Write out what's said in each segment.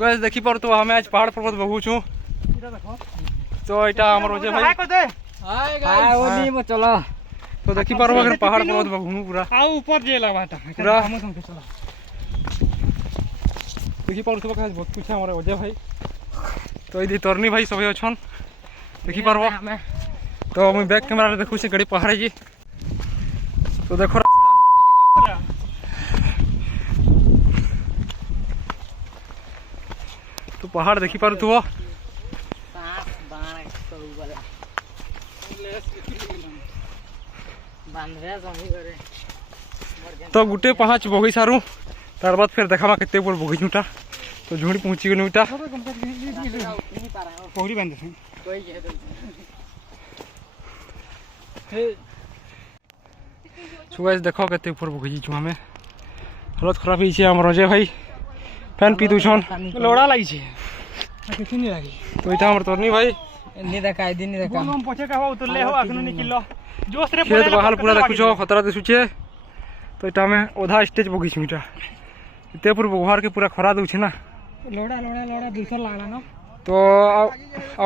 guys देखि पर तो हमें आज पहाड़ पर्वत बहुचू तो एटा हमर वजह भाई हाय गाइस ओनी में चलो तो देखि पर अगर पहाड़ पर्वत बहु पूरा आ ऊपर जे लावाटा पूरा हम के चलो देखि पर तो बहुत कुछ हमर वजह भाई तो इदी तरनी भाई सब अछन देखि परबो तो मैं बैक कैमरा रे देखु से गड़ी पहाड़ जी तो देखो तो पहाड़ देखि पारु थो तो गुटे पाँच बगई सारू तार बाद फिर देखा केते ऊपर बगीचुटा तो झुड़ी पहुंची गनु इटा पौड़ी बांध सो गाइस देखो केते ऊपर बगीचु हमें हालत खराब ही छे हमर अजय भाई फैन पी दुछन लोड़ा लागी छे किछ नहीं लागी तो इटा हमर तरनी भाई नहीं देखा दिन नहीं देखा हम पछे कहवा उतरले हो अखनो निकलो जोश रे खेत बहाल पूरा देखुछो खतरा दिसुछे तो इटा में ओधा स्टेज बगीचु इटा इते पूरा बगवार के पूरा खरा दउछे ना लोड़ा दूसर लागला न तो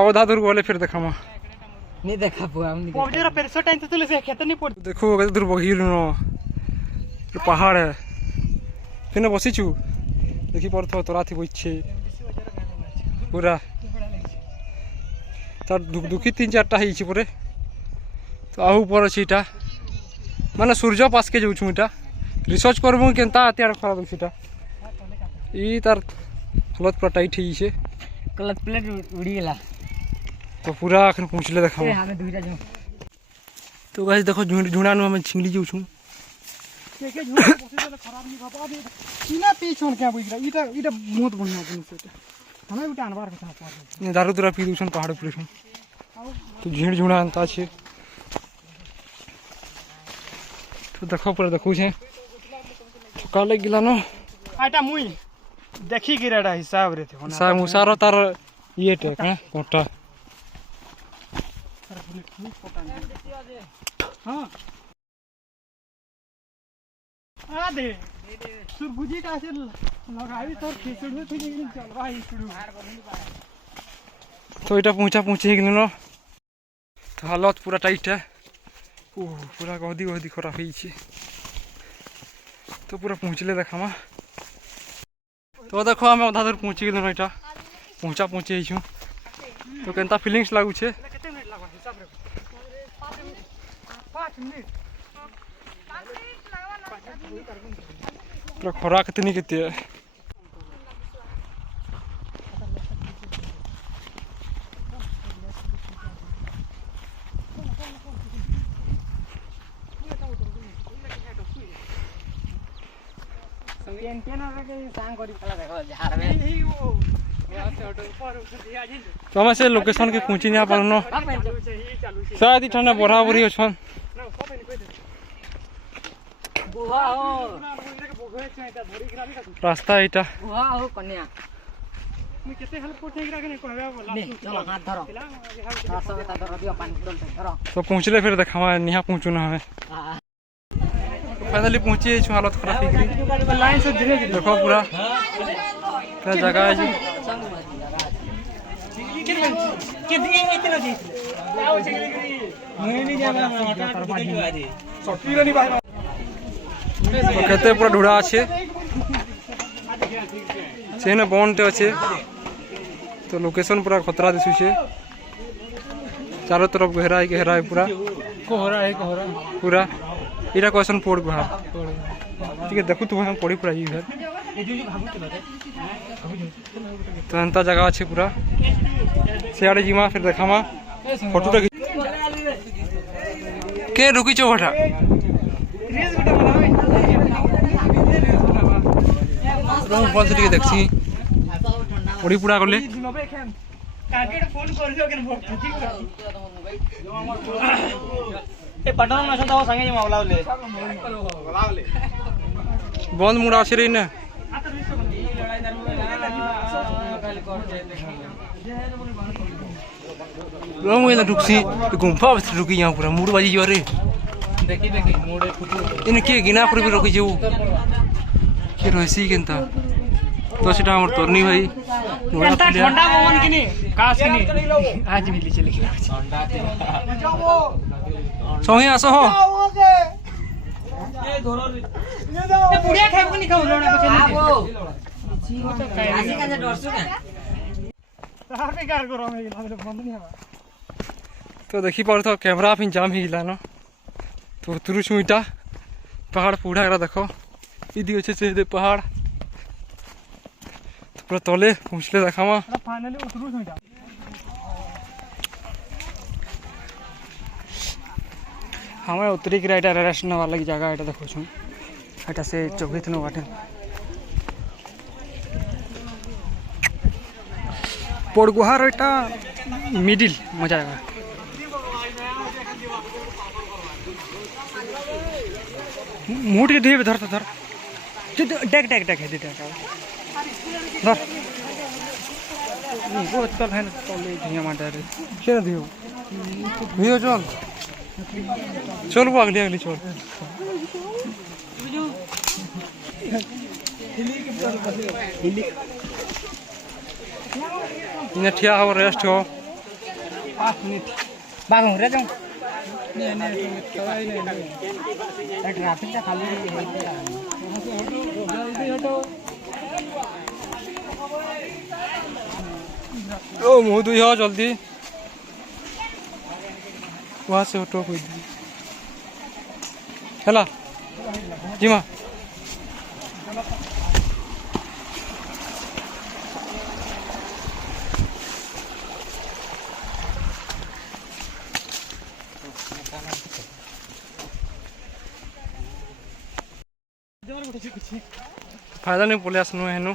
ओधा दूर गले फिर देखामा नहीं देखा बुआ हम नहीं पौजेरा पेरसो टाइम तो चले से खेत नहीं पड़ देखो केते दूर बगीर न पहाड़ है फिर बसीचु देखि पड़थो तोरा थी बइछे पूरा तार दुखी तीन चारटा ही छी पूरे तो आहु ऊपर अछि इटा माने सूर्य पास के जाउछु इटा रिसर्च करबो केनता अत्यार खरा दुखीटा ई तार हालत पूरा टाइट ही छे क्लच प्लेट उड़ी गेला तो पूरा अखन पहुंचले देखा हमें दुईटा जो तो गाइस देखो झुंडा नु हमें छिंगली जाउछु के झूठ पोसे खराब नहीं बाबा अभी सीना पीछन क्या बुझरा इटा बहुत बढ़िया अपन से हमें उटा अनबार के था दारू दुरा पी दुछन पहाड़ पर तो झिड़ झुंडा अंता छे तो देखो पर देखु छे थका लग गेला न आटा मुई देखी गिराडा हिसाब रे थे सा मुसारो तार ये टेक है कोटा हां आ दे सुरभुजी का से लगाई तो खिचड़ी थी लेकिन चलवा ही शुरू तो इटा पहुंचे गेल तो हालत पूरा टाइट है पूरा गहदी खराब ही छे तो पूरा पहुंचले देखामा तो देखो हमें आधा दूर पहुंची गेल इटा पहुंचे ही छु तो केनता फीलिंग्स लागू छे कितने मिनट लागो हिसाब रे 5 मिनट पूरा खरा कितनी कितनी है तो हमें से लोकेशन के पहुंची नहीं पारनो शायद इठाने बराबरी अछन रास्ता इटा हो कन्या मैं केते हेल्प कोठे गिरा के नहीं कहबे बोला चलो हाथ धरो 400 के धरो दियो पानी बोतल धरो तो पहुंचले फिर देखावा निहा पहुंचू ना हमें फाइनली पहुंचे छु हालत खराब ही गई लाइन से धीरे धीरे देखो पूरा क्या जगह है जी के दिए इतना जी आओ चली मैं नहीं जाना हटा के आ दे सट्टी नहीं भाई तो कहते पूरा ढूढ़ा अच्छे से बॉन्ड अच्छे तो लोकेशन पूरा खतरा दिशु छे चारों तरफ घेरा है पूरा कोहरा पूरा इटा क्वेश्चन पड़ बाहर ठीक है देखु तो हम पड़ी पूरा इधर तो अंता जगह अच्छे पूरा सियाड़े जीमा फिर देखामा फोटो के रुकी चो भटा रूम फोन से देखसी पड़ी पूरा करले फोन कर दियो के ठीक ए पटना ना संता संगे जमा बोलावले बंद मुड़ा आछे रे ने रूम में ढुकसी गुंफा में रुकी यहां पूरा मूड बाजी जो रे देखी मोड़े फुटू इन के गिना पर भी रुकी जो के रोसी केनता तो सीटा हमर तोरनी भाई एंता ठंडा पवन किनी काश किनी आज मिली चली संगे आसो हो पुड़िया खाइब कि नहीं खाऊ लोड़ा को चली आजी का डरसु के तार पे कार करो मैं बंद नहीं हवा तो देखी पार तो कैमरा फिर जाम ही गिला न तो उतरू छु इटा पहाड़ पूरा करा देखो इदी अच्छे से दे पहाड़ तो पूरा तले पहुँचले देखामा फाइनली उतरू છું જા हमें उतरी के एटा रेस्ट नेवा लगी जगह एटा देखो छु एटा से चौकित न बाटे पड़गुहार एटा मिडिल मजा आएगा मूड के ढेर धर धर डेक डेक डेक है डेक धर वो चल है ना चल धिया माटा रे क्या दियो धियो चल चल वो अगली अगली चल ने ठिया हो रेस्ट हो 5 मिनट बागो रे जाऊं नहीं ट्रैफिक का खाली जल्दी हटो ओ मुँह दुई हो जल्दी वहाँ से हटो कोई हेला जी माँ फायदा नहीं बोले आसनु हेनु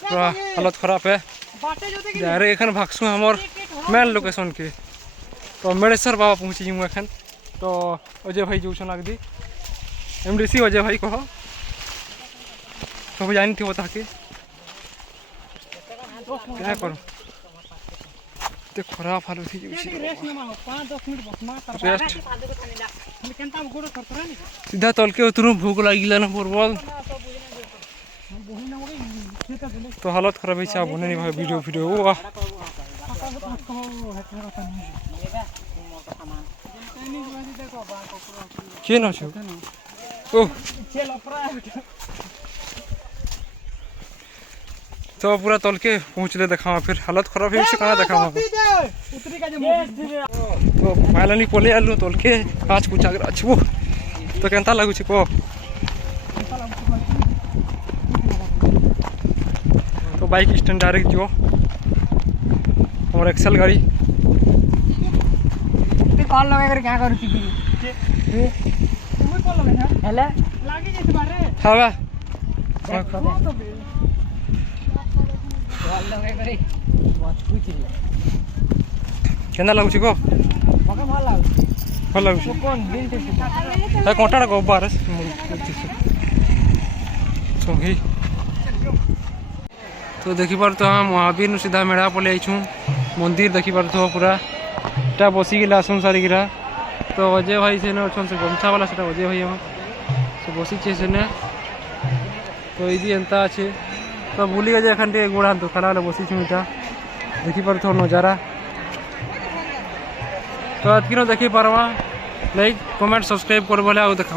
पूरा हालत खराब है जा रे एखन भागसु हमर मेन लोकेशन के तो मेड़ेश्वर बाबा पहुँची हूँ एखन तो अजय भाई जो लगदी एमडीसी अजय भाई कह सब जानी थी ताकि क्या करो तो खराब हाल थी रेस्ट न मानो 5-10 मिनट बस मार रेस्ट हम केनता गोड़ करतरा नहीं सीधा तल के उतरू भूख लागिला ना प्रबल तो हालत खराब है बने नहीं भाई वीडियो वीडियो वाह के न छौ ओ तो पूरा तल के पहुँचले देखा फिर हालत खराब है कहाँ देखा तो फाइनली पले आलू तल के आज कुछ अगर अच्छो तो केनता लगुच को तो बाइक स्टैंड डायरेक्ट जो हमारे एक्सेल गाड़ी कॉल लगा कर क्या करू छी तुम्हें कॉल लगा हेले लागी जैसे बारे हाँ बा कॉल लगा करे बहुत कुछ ले केना लगुच को मका भल लागु भल लगुच कोन बिल ते है कोटाटा को बार संगी तो देखी पार तो हम महावीर सीधा मेढ़ा पलि आईछू मंदिर देखी पार तो पूरा एटा बसी गला आसन सारी गिरा तो अजय भाई से अच्छा से गमछा वाला सेटा अजय भाई हम से बसी से ने तो ये एंता अच्छे तो बुली गए एखन गोड़ा तो खड़ा बसी छुटा देखी पार तो नजारा तो अतकिनो देखी पारवा लाइक कमेंट सब्सक्राइब कर बोले देखा